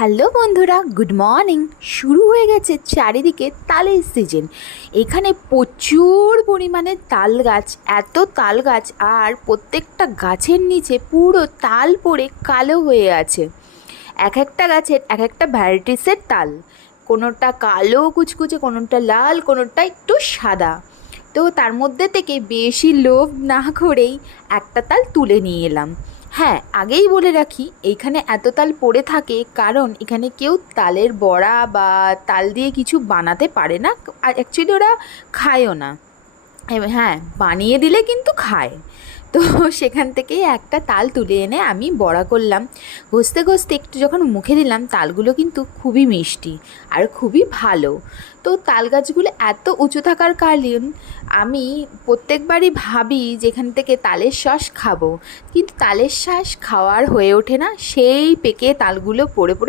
Hello বন্ধুরা, good morning. শুরু হয়ে গেছে চারিদিকে তালের সিজন। এখানে প্রচুর পরিমাণে তাল গাছ, এত তাল গাছ, আর প্রত্যেকটা গাছের নিচে পুরো তাল পড়ে কালো হয়ে আছে। এক একটা গাছের এক একটা ভ্যারাইটিসের তাল, কোনোটা কালো কুচকুচে, কোনোটা লাল, কোনোটা একটু সাদা। তো তার মধ্যে থেকে বেশি লোভ না করেই একটা তাল তুলে নিয়ে এলাম। হ্যাঁ, আগেই বলে রাখি, এইখানে এত তাল পড়ে থাকে কারণ এখানে কেউ তালের বড়া বা তাল দিয়ে কিছু বানাতে পারে না, আর অ্যাকচুয়ালি ওরা খায়ও না। হ্যাঁ, বানিয়ে দিলে কিন্তু খায়। তো সেখান থেকেই একটা তাল তুলে এনে আমি বড়া করলাম। ঘষতে ঘষতে একটু যখন মুখে দিলাম, তালগুলো কিন্তু খুবই মিষ্টি আর খুবই ভালো। তো তাল গাছগুলো এত উঁচু থাকার কারণ আমি প্রত্যেকবারই ভাবি যেখান থেকে তালের শ্বাস খাবো, কিন্তু তালের শ্বাস খাওয়ার হয়ে ওঠে না, সেই পেকে তালগুলো পড়ে পড়ে